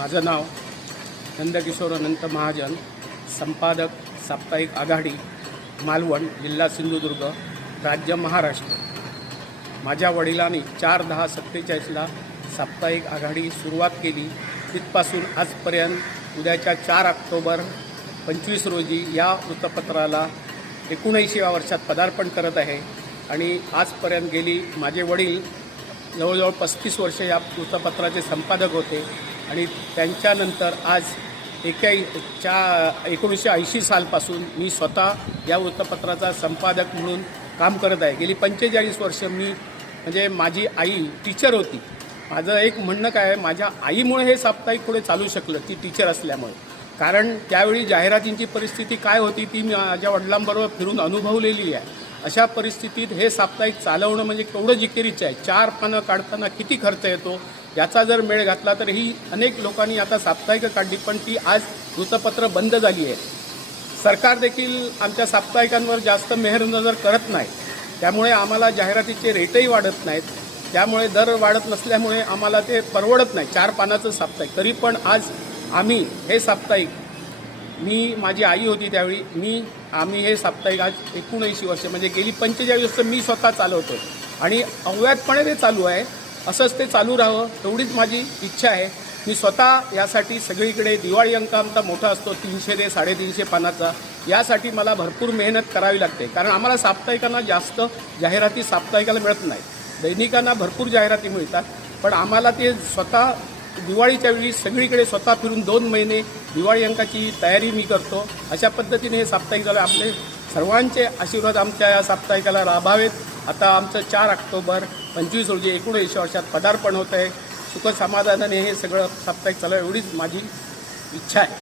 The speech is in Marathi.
माझं नाव नंदकिशोर अनंत महाजन संपादक साप्ताहिक आघाडी मालवण जिल्हा सिंधुदुर्ग राज्य महाराष्ट्र. माझ्या वडिलांनी चार दहा सत्तेचाळीसला साप्ताहिक आघाडी सुरुवात केली. तिथपासून आजपर्यंत उद्याच्या चार ऑक्टोबर पंचवीस रोजी या वृत्तपत्राला एकोणऐंशीव्या वर्षात पदार्पण करत आहे. आणि आजपर्यंत गेली माझे वडील जवळजवळ पस्तीस वर्ष या वृत्तपत्राचे संपादक होते आणि त्यांच्यानंतर आज एक्या च्या एकोणीसशे ऐंशी सालपासून मी स्वतः या वृत्तपत्राचा संपादक म्हणून काम करत आहे. गेली पंचेचाळीस वर्ष मी म्हणजे माझी आई टीचर होती. माझं एक म्हणणं काय आहे माझ्या आईमुळे हे साप्ताहिक पुढे चालू शकलं ती टीचर असल्यामुळे. कारण त्यावेळी जाहिरातींची परिस्थिती काय होती ती मी माझ्या वडिलांबरोबर फिरून अनुभवलेली आहे. अशा परिस्थितीत हे साप्ताहिक चालवणं म्हणजे केवढं जिकिरीचं आहे? चार पानं काढताना किती खर्च येतो? याचा जर मेळ घातला तर ही अनेक लोकांनी आता साप्ताहिक काढली पण ती आज वृत्तपत्र बंद झाली आहे. सरकार देखील आमच्या साप्ताहिकांवर जास्त मेहर नजर करत नाही. त्यामुळे आम्हाला जाहिरातीचे रेटही वाढत नाहीत. त्यामुळे दर वाढत नसल्यामुळे आम्हाला ते परवडत नाही. चार पानाचं साप्ताहिक. तरी पण आज आम्ही हे साप्ताहिक मी माझी आई होती त्यावेळी. मी आम्ही हे साप्ताहिक आज एकोणऐंशी वर्ष म्हणजे गेली पंचेचाळीस वर्ष मी स्वतः चालवतो आणि अव्यातपणे ते चालू आहे. असंच ते चालू राहावं एवढीच माझी इच्छा आहे. मी स्वतः यासाठी सगळीकडे दिवाळी अंक आमचा मोठा असतो तीनशे ते साडेतीनशे पानाचा. यासाठी मला भरपूर मेहनत करावी लागते. कारण आम्हाला साप्ताहिकांना जास्त जाहिराती साप्ताहिकाला मिळत नाही दैनिकांना भरपूर जाहिराती मिळतात. पण आम्हाला ते स्वतः दिवाळीच्या वेळी सगळीकडे स्वतः फिरून दोन महिने दिवाळी अंकाची तयारी मी करतो. अशा पद्धतीने हे साप्ताहिक झालं. आपले सर्वांचे आशीर्वाद आमच्या या साप्ताहिकाला लाभावेत आता आमचं चार ऑक्टोबर पंचवीस रोजी एकोणऐंशी वर्षात पदार्पण होत आहे. सुखसमाधानाने हे सगळं साप्ताहिक चालू एवढीच माझी इच्छा आहे.